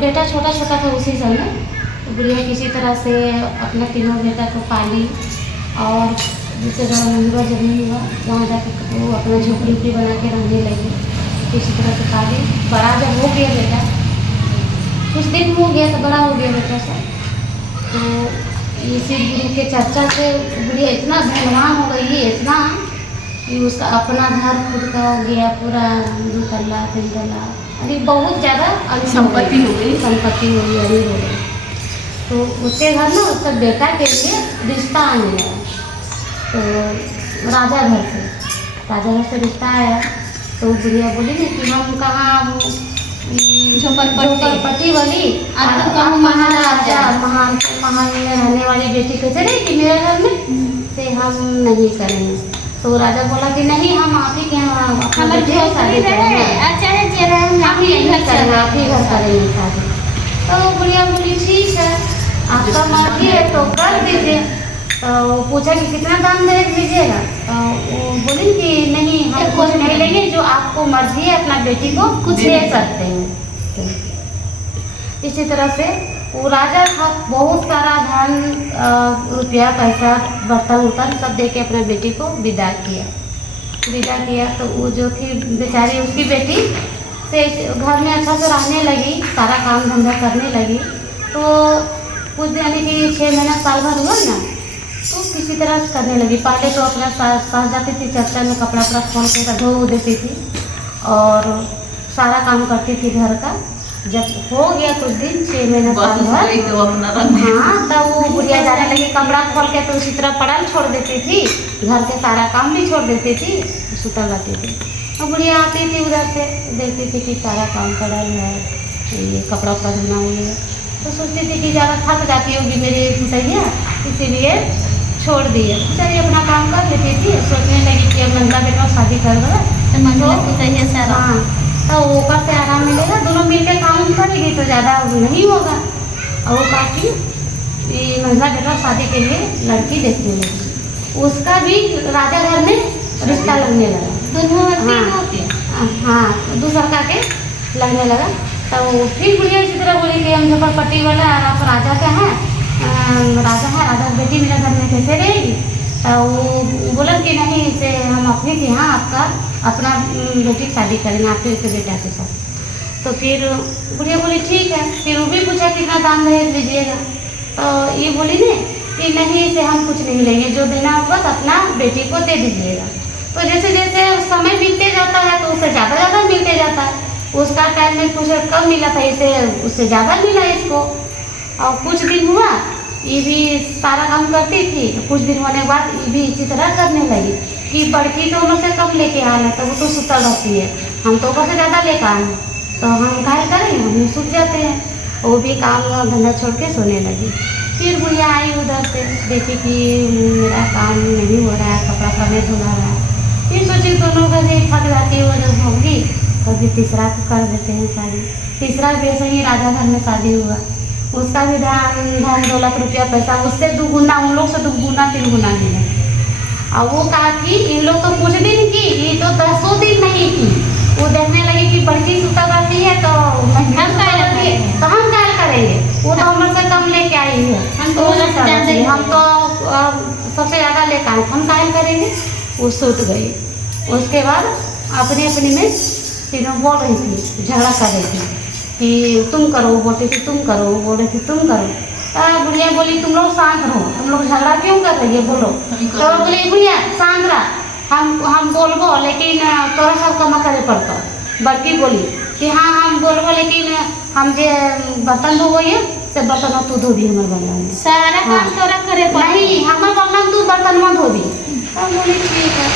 बेटा छोटा छोटा था उसी समय, तो बुढ़िया किसी तरह से अपना तीनों बेटा को पाली और जिससे घर मंदिर जब नहीं हुआ वहाँ जाकर वो अपना झोपड़ी उपड़ी बना के रहने लगी। किसी तरह से पाली, बड़ा जब हो गया बेटा, कुछ दिन हो गया तो बड़ा हो गया बेटा सब, तो इसी गुरु के चर्चा से बुढ़िया इतना धनवान हो गई, इतना कि उसका अपना घर खुद का हो गया पूरा 2 तल्ला 3 तल्ला, अरे बहुत ज़्यादा संपत्ति हो गई, संपत्ति हो गई, अमीर हो गई। तो उसके घर ना उसका बेटा के लिए रिश्ता आने लगा, तो राजा घर से रिश्ता आया। तो बुढ़िया बोली ना कि हम कहाँ झोपड़पट्टी वाली महाराजा महान में रहने वाली बेटी कैसे रहेगी मेरे घर में, से हम नहीं करेंगे। तो राजा बोला कि नहीं, हम आप ही के यहाँ शादी करेंगे, आप ही घर करेंगे शादी। तो बुढ़िया बोली ठीक है, आपका मर्जी है तो कर दीजिए। तो वो पूछा कि कितना दाम दहेज लीजिएगा, तो वो बोली कि नहीं, हम कुछ नहीं लेंगे, जो आपको मर्जी है अपना बेटी को कुछ ले सकते हैं। इसी तरह से वो राजा था, बहुत सारा धन रुपया पैसा बर्तन उर्तन सब दे के अपना बेटी को विदा किया। तो वो जो थी बेचारी, उसकी बेटी से घर में अच्छा से रहने लगी, सारा काम धंधा करने लगी। तो कुछ यानी कि 6 महीना साल भर हुआ ना, तो किसी तरह से करने लगी। पहले तो अपना सास जाती थी चर्चा में, कपड़ा खोल के धो देती थी और सारा काम करती थी घर का। जब हो गया कुछ दिन, 6 महीना साल भर, हाँ, तब वो बुढ़िया जाने लगी कपड़ा खोल के, तो उसी तरह पड़ल छोड़ देती थी, घर के सारा काम भी छोड़ देती थी, सुतल रहती थी। और बुढ़िया आती थी उधर से, देखती थी कि सारा काम पड़ल है, ये कपड़ा धोना हुई है, तो सोचती थी कि ज़्यादा थक जाती होगी मेरी भुतैया, इसीलिए छोड़ दिए। चलिए अपना काम कर लेती थी, सोचने लगी कि अब नंदा बेटा शादी कर दो तो हाँ, तो ऊपर से आराम मिलेगा, दोनों मिलकर काम करेगी तो ज़्यादा नहीं होगा। और वो काफ़ी नंदा बेटा शादी के लिए लड़की देखने लगी, उसका भी राजा घर में रिश्ता लगने लगा, हाँ दूसरा का के लगने लगा। तो फिर बुढ़िया इसी तरह बोली कि हम झोपड़पट्टी वाला आप राजा का है, राजा बेटी मेरा घर में कैसे रहेगी। तो वो बोला कि नहीं, इसे हम अपने के यहाँ आपका अपना बेटी की शादी करेंगे, आपके बेटा के साथ। तो फिर बुढ़िया बोली ठीक है। फिर वो भी पूछा कितना दाम दहेज लीजिएगा, तो ये बोली ने कि नहीं, इसे हम कुछ नहीं लेंगे, जो देना होगा तो अपना बेटी को दे दीजिएगा। तो जैसे जैसे समय बीतते जाता है तो उससे ज़्यादा मिलते जाता है। उसका टाइम में कुछ कम मिला था, इसे उससे ज़्यादा मिला इसको। और कुछ दिन हुआ, ये भी सारा काम करती थी, कुछ दिन होने के बाद ये भी इसी तरह करने लगी कि बड़की तो उन से कम लेके आ रहे, तो वो तो सुतल रहती है, हम तो ऊपर से ज़्यादा लेकर आए हैं, तो हम क्या करेंगे, हम सूत जाते हैं। वो भी काम धंधा छोड़ के सोने लगी। फिर बुढ़िया आई उधर से, देखी कि मेरा काम नहीं हो रहा है, कपड़ा नहीं धुला रहा है। फिर सोची दोनों का से थक जाती है, वो जब होगी तो फिर तीसरा को कर देते हैं शादी। तीसरा भी ऐसे ही राजा घर में शादी हुआ, उसका भी धन दौलत रुपया पैसा उससे 2 गुना, उन लोग से 2 गुना 3 गुना मिला। और वो कहा कि इन लोग तो कुछ दिन की, ये तो 10 दिन नहीं की। वो देखने लगी कि बड़की सुता करती है तो हम क्या करेंगे, वो तो हमारे से कम लेके आई है, हम तो सबसे ज़्यादा लेकर आए, हम क्या करेंगे। वो सूत गई। उसके बाद अपनी में तीनों बोल रही थी, झगड़ा कर रही थी कि तुम करो, वो बोलती थी तुम करो, वो बोल रही थी तुम करो। बुढ़िया बोली तुम लोग शांत रहो, तुम लोग झगड़ा क्यों कर रही है, बोलो। तो बोली बुढ़िया शांत रहा, हम बोलबो लेकिन तोरा सब कमा करे पड़ता। बड़की बोली कि हाँ हम बोलबो, लेकिन हम जे बर्तन धोइए से बर्तन तू धो दी, हमारे बंगला में सारा काम तोरा करे नहीं, हमारे बंगला में तू बर्तन मत धो दी। तब बोली ठीक है।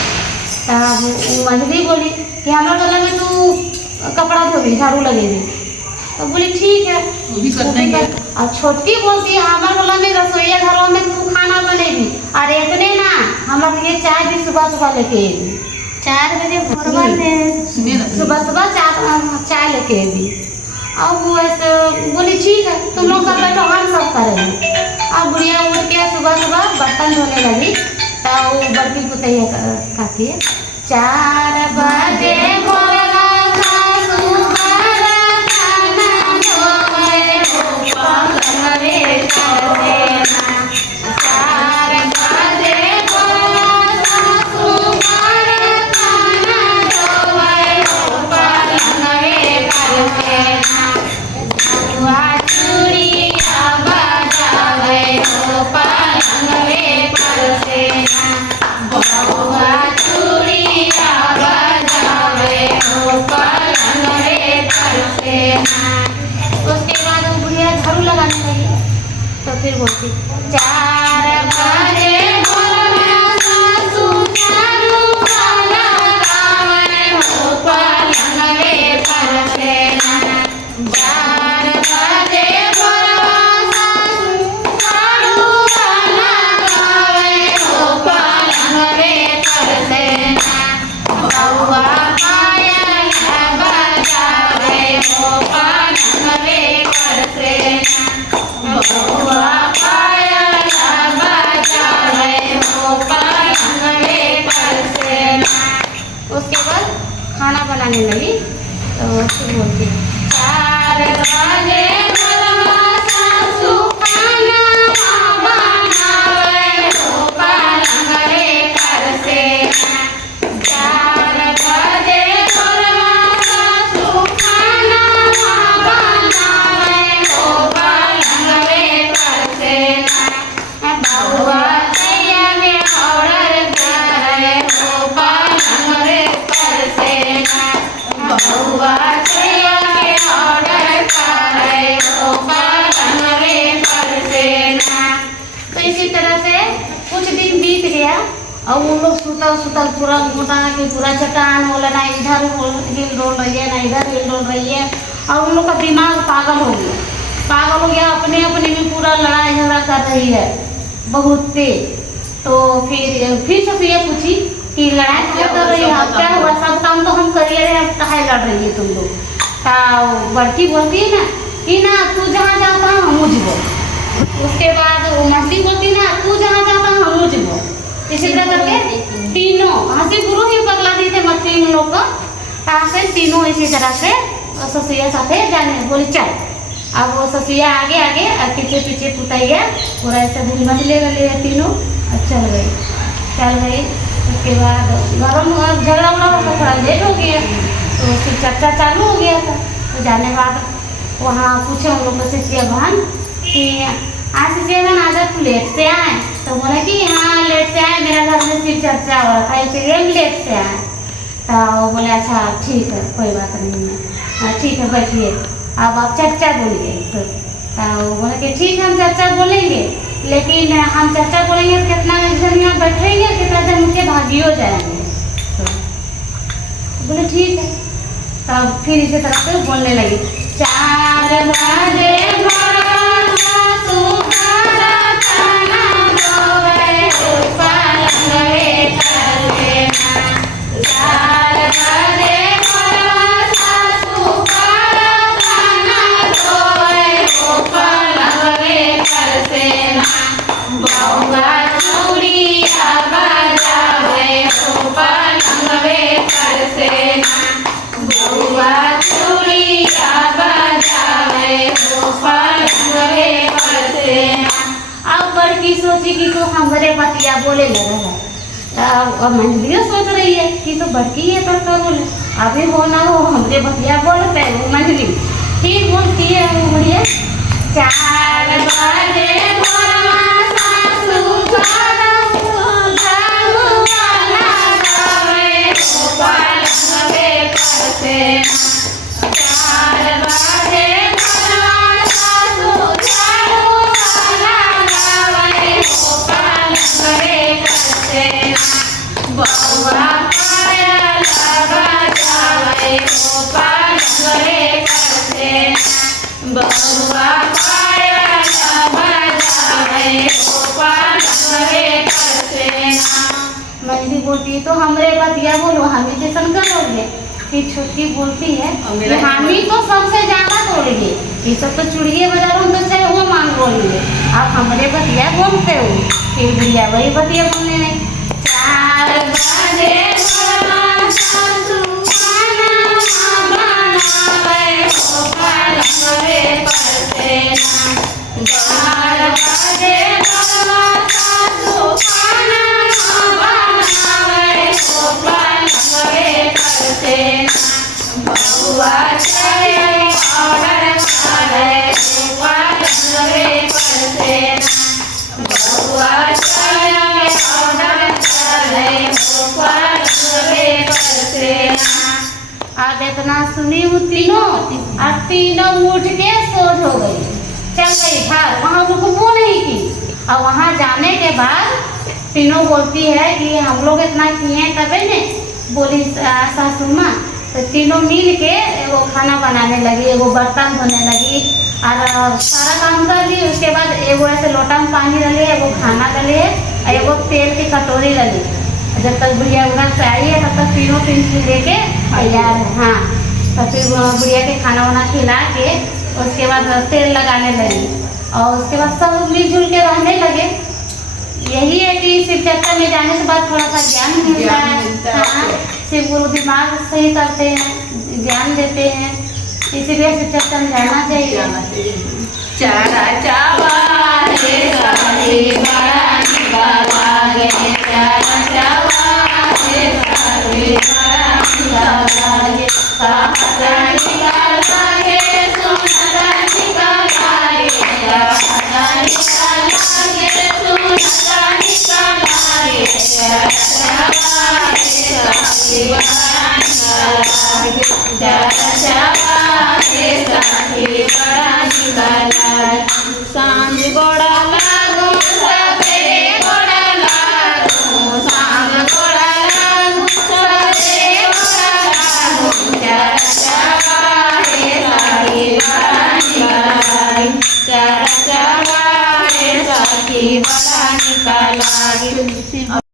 तब मंझली बोली कि हमारे बंगला में तू कपड़ा धोबी, झाड़ू लगेगी। तो बोली ठीक है, वो भी कर। और छोटकी बोलती है हमारे वाला में रसोईया घरों में तू खाना बनेगी, और इतने ना हम लोग ये चाय भी सुबह लेके आएगी, 4 बजे सुबह चाय लेके आएगी। अब वो ऐसे बोली ठीक है तुम लोग सब बैठो, हम सब करेंगे। अब बुढ़िया उठ के सुबह बर्तन धोने लगी। तो वो बड़की पुतैया कहती है 4 बजे बोला सासू तो उसके बाद वो बुढ़िया झाड़ू लगाने लगी। तो फिर बोलती 4 बजे भोरवा सासू झाड़ू लगावे हो पलंगवे पर से ना। 4 बजे भोरवा सासू झाड़ू लगावे हो पलंगवे पर से ना। बउआ पायल बजावे हो पलंगवे पर से ना। बउआ पायल बजावे हो पलंगवे पर से ना। उसके बाद खाना बनाने लगी। तो फिर बोलती 4 बजे भोरवा सासू खाना बनावे हो पलंगवे पर से ना। 4 बजे भोरवा सासू खाना बनावे हो पलंगवे पर से ना। बउआ सैया में ऑर्डर करे हो पलंगवे पर से ना। बउआ सैया में ऑर्डर करे हो पलंगवे पर से ना। तो इसी तरह से कुछ दिन बीत गया और वो लोग सुतल पूरा मोटा के पूरा चट्टान होला, ना इधर हिल डोल रही है ना इधर हिल डोल रही है। और उन लोग का दिमाग पागल हो गया, अपने अपने में पूरा लड़ाई झगड़ा कर रही है बहुत तेज। तो फिर सफिया पूछी कि लड़ाई क्या कर रही है, क्या हुआ? सब काम तो हम कर रहे हैं, अब काहे लड़ रही है तुम लोग? तो बड़की बोलती है ना कि ना तू जहाँ जाता हम मुझको। उसके बाद वो मछली बोलती ना तू जहाँ जाता हम मुझको। इसी तरह करके तीनों हंसी गुरु ही पगला दी थे मछली उन लोग को। कहाँ से तीनों इसी तरह से ससुया साथे जाने बोली चल। अब वो ससुया आगे आगे और पीछे पीछे पुतैया पूरा ऐसे घूमने ले तीनों और चल गई। उसके बाद गरम झगड़ा उड़ा होकर थोड़ा लेट हो गया। तो फिर चर्चा चालू हो गया था। तो जाने बाद वहाँ पूछे उन लोग ससिया बहन कि आज ससिया बहन आज आप लेट से आए? तो बोले कि हाँ लेट से आए, मेरा घर में सिर्फ चर्चा हो रहा था इसलिए हम लेट से आए। तो वो बोले अच्छा ठीक है कोई बात नहीं है, ठीक है बैठिए अब आप चर्चा बोलिए। तो वो बोले कि ठीक है हम चर्चा बोलेंगे, लेकिन हम चर्चा बोलेंगे तो कितना जन यहाँ बैठेंगे, कितना जन मुझे भागियो जाएंगे। तो बोले ठीक है। तब फिर इसी तरह से बोलने लगी 4 बजे भोरवा सासू खाना बनावे हो पलंगवे पर से ना। 4 बजे भोरवा सासू खाना बनावे हो पलंगवे पर से ना। बउआ चूड़िया बजावे हो पलंगवे पर से ना। बउआ चूड़िया बजावे हो पलंगवे पर से ना। अब बड़की सोची कि तो हमरे बतिया बोले लगा है। अब मंजलियो सोच रही है कि तो बड़की है तो बोले अभी वो ना हो हमरे बतिया बोलते वो मंजली। ठीक बोलती है वो बुढ़िया 4 बजे भोरवा सासू झाड़ू लगावे हो पलंगवे पर से ना। 4 बजे भोरवा सासू झाड़ू लगावे हो पलंगवे पर से ना। बउआ पायल बजावे हो पलंगवे पर से ना। बउआ पायल बजावे हो पलंगवे पर से ना। मंदी बोलती तो हमरे बतिया बोलो हम ही जैसन करोगे। फिर छोटी बोलती है कि हम ही तो सबसे ज्यादा तोड़िए, ये सब तो चूड़िए बाजारों तो चाहे वो मांग बोलिए, आप हमरे बतिया बोलते हो। फिर बुढ़िया वही बतिया बोलने लगी 4 बजे भोरवा सासू खाना बनावे हो पलंगवे पर से ना। 4 बजे भोरवा सासू खाना बनावे हो पलंगवे पर से ना। बउआ चले ऑर्डर करे हो पलंगवे पर से ना। बउआ चले ऑर्डर आज इतना सुनी हूँ तीनों, और तीनों उठ के सोच हो गई, चल गई घर। वहाँ वो नहीं की। और वहाँ जाने के बाद तीनों बोलती है कि हम लोग इतना किए तबे ने, बोली सासू माँ। तो तीनों मिल के वो खाना बनाने लगी, वो बर्तन धोने लगी और सारा काम कर ली। उसके बाद एगो ऐसे लोटा में पानी रले, एगो खाना डले, एगो तेल की कटोरी लगी। जब तक बुढ़िया उधर से आई है तब तक तीनों पिंकी लेके तैयार है। हाँ, तो फिर बुढ़िया के खाना वाना खिला के उसके बाद तेल लगाने लगी और उसके बाद सब मिलजुल के रहने लगे। यही है कि शिव चर्चा में जाने के बाद थोड़ा सा ज्ञान मिलता है। हाँ, शिव गुरु दिमाग सही करते हैं, ज्ञान देते हैं, इसीलिए शिव चर्चा में जाना चाहिए। चारा चावा रे सारे बड़ा निकाला गे, चारा चावा रे सारे बड़ा निकाला गे, साहरा निकाला गे, सोनारा निकाला गे, साहरा निकाला गे, सोनारा निकाला गे, चारा चावा रे सारे बड़ा निकाला गे, चारा चावा रे सारे बड़ा निकाला। सांझ गोड़ा लागो सवेरे गोड़ा लागो, सांझ गोड़ा लागो सवेरे गोड़ा लागो, चारा चावा रे सारी बड़ा निकाला, चारा चावा रे सारी बड़ा निकाला।